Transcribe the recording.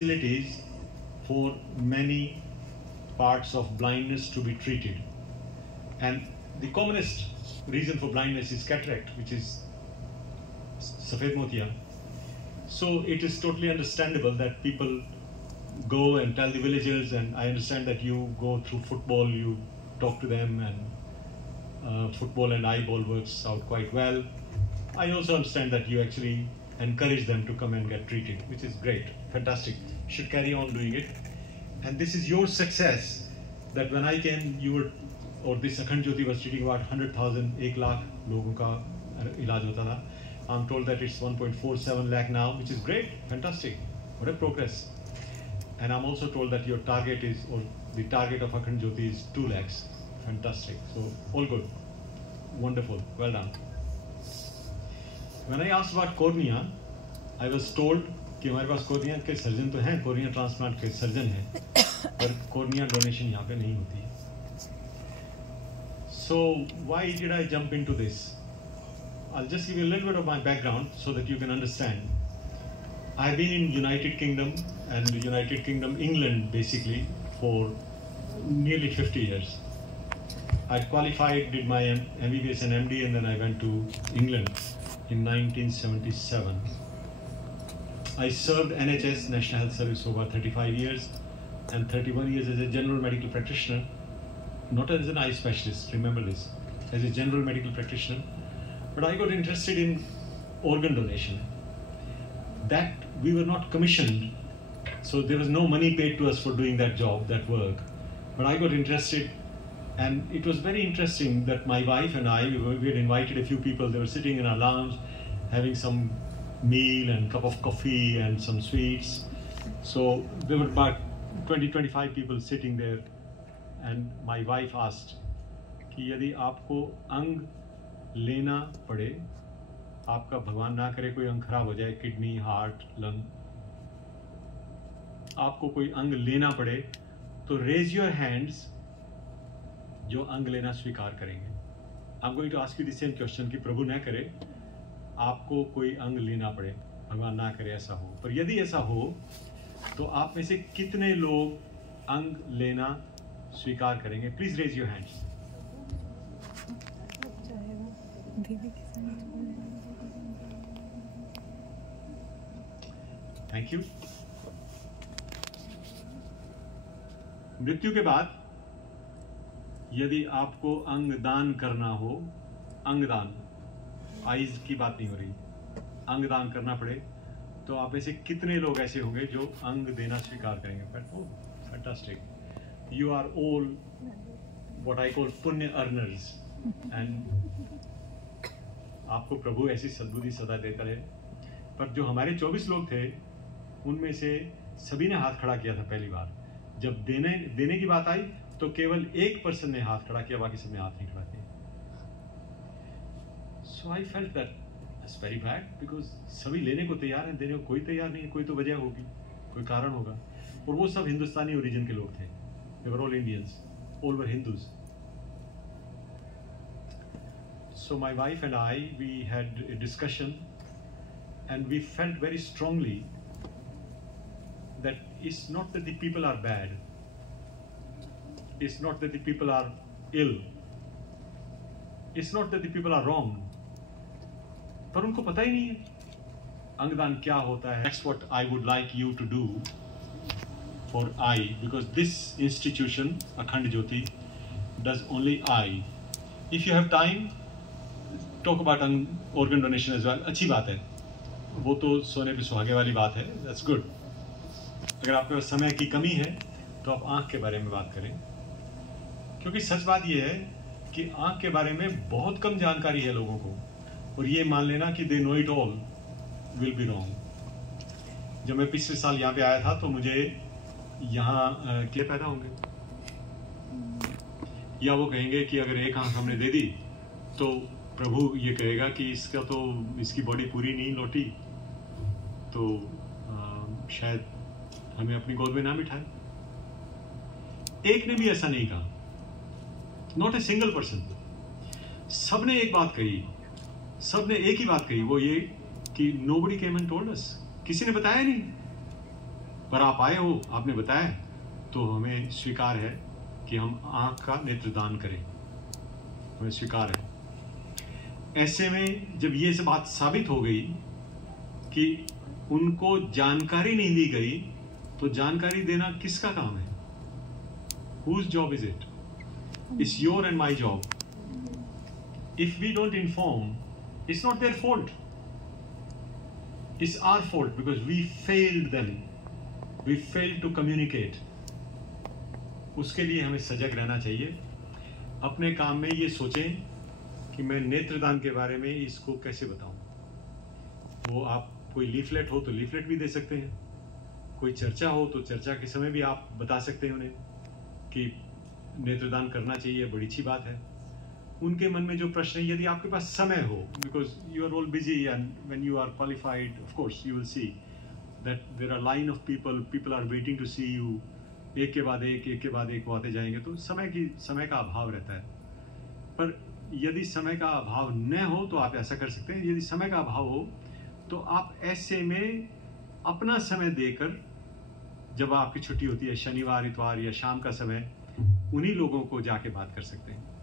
facilities for many parts of blindness to be treated. And the commonest reason for blindness is cataract, which is Safed Motia. So it is totally understandable that people go and tell the villagers, and I understand that you go through football, you talk to them, and football and eyeball works out quite well. I also understand that you actually encourage them to come and get treated, which is great, fantastic. You should carry on doing it. And this is your success, that when I came, you were, or this Akhand Jyoti was treating about 100,000, 1 lakh लोगों का इलाज होता था. I'm told that it's 1.47 lakh now, which is great, fantastic, what a progress. And I'm also told that your target is, or the target of Akhand Jyoti is 2 lakhs, fantastic. So all good, wonderful, well done. When I asked about cornea, I was told कि हमारे पास cornea के surgeon तो हैं, cornea transplant के surgeon हैं, पर cornea donation यहाँ पे नहीं होती है. So why did I jump into this? I'll just give you a little bit of my background so that you can understand. I've been in United Kingdom and United Kingdom, England basically, for nearly 50 years. I qualified, did my MBBS and MD, and then I went to England in 1977. I served NHS, National Health Service, for about 35 years and 31 years as a general medical practitioner, not as an eye specialist, remember this, as a general medical practitioner. But I got interested in organ donation. That we were not commissioned, so there was no money paid to us for doing that job, that work. But I got interested, and it was very interesting that my wife and I, we had invited a few people. They were sitting in our lounge, having some meal and cup of coffee and some sweets. So there were about 20-25 people sitting there, and my wife asked कि यदि आपको अंग लेना पड़े, आपका भगवान ना करे कोई अंग खराब हो जाए, किडनी, हार्ट, लंग, आपको कोई अंग लेना पड़े, तो रेज योर हैंड्स जो अंग लेना स्वीकार करेंगे. I'm going to ask you the same question कि प्रभु ना करे आपको कोई अंग लेना पड़े, भगवान ना करे ऐसा हो, पर यदि ऐसा हो तो आप में से कितने लोग अंग लेना स्वीकार करेंगे? Please raise your hands. Thank you. मृत्यु के बाद यदि आपको अंग दान करना हो, अंगदान, आइज की बात नहीं हो रही, अंग दान करना पड़े, तो आप ऐसे कितने लोग ऐसे होंगे जो अंग देना स्वीकार करेंगे? Fantastic. You are all what I call punya earners, and आपको प्रभु ऐसी सद्बुद्धि सदा देता रहे. पर जो हमारे 24 लोग थे, उनमें से सभी ने हाथ खड़ा किया था पहली बार. जब देने की बात आई तो केवल एक पर्सन ने हाथ खड़ा किया, बाकी सबने हाथ नहीं खड़ा किया. So I felt that it's very bad because सभी लेने को तैयार हैं, देने को कोई तैयार नहीं है. कोई तो वजह होगी, कोई कारण होगा. और वो सब हिंदुस्तानी ओरिजिन के लोग थे. They were all Indians, all were Hindus. So my wife and I, we had a discussion, and we felt very strongly that it's not that the people are bad, it's not that the people are ill, it's not that the people are wrong, पर उनको पता ही नहीं है अंगदान क्या होता है. That's what I would like you to do for eye, because this institution, Akhand Jyoti, does only eye. If you have time, talk about organ donation as well. अच्छी बात है, वो तो सोने पे सुहागे वाली बात है. That's good. अगर आपके पास समय की कमी है तो आप आँख के बारे में बात करें, क्योंकि सच बात ये है कि आँख के बारे में बहुत कम जानकारी है लोगों को, और ये मान लेना कि they know it all will be wrong. जब मैं पिछले साल यहाँ पे आया था तो मुझे यहाँ क्या पैदा होंगे, या वो कहेंगे कि अगर एक आँख हमने दे दी तो प्रभु ये कहेगा कि इसका तो, इसकी बॉडी पूरी नहीं लौटी, तो शायद हमें अपनी गोद में ना बिठाए. एक ने भी ऐसा नहीं कहा, नॉट ए सिंगल पर्सन. सबने एक बात कही, सबने एक ही बात कही, वो ये कि nobody came and told us, किसी ने बताया नहीं. पर आप आए हो, आपने बताया, तो हमें स्वीकार है कि हम आँख का नेत्रदान करें, हमें स्वीकार है। ऐसे में जब ये सब बात साबित हो गई कि उनको जानकारी नहीं दी गई, तो जानकारी देना किसका काम है? Whose job is it? It's your and my job. If we don't inform, it's not their fault. It's our fault because we failed them. We failed to communicate. उसके लिए हमें सजग रहना चाहिए। अपने काम में ये सोचें कि मैं नेत्रदान के बारे में इसको कैसे बताऊं। वो आप कोई लीफलेट हो तो लीफलेट भी दे सकते हैं, कोई चर्चा हो तो चर्चा के समय भी आप बता सकते हैं उन्हें कि नेत्रदान करना चाहिए, बड़ी अच्छी बात है। उनके मन में जो प्रश्न है, यदि आपके पास समय हो, because you are all busy and when you are qualified, of course you will see that there are line of people are waiting to see you, एक के बाद एक वो आते जाएंगे, तो समय का अभाव रहता है। पर यदि समय का अभाव न हो तो आप ऐसा कर सकते हैं। यदि समय का अभाव हो तो आप ऐसे में अपना समय देकर, जब आपकी छुट्टी होती है, शनिवार इतवार या शाम का समय, उन्हीं लोगों को जाके बात कर सकते हैं।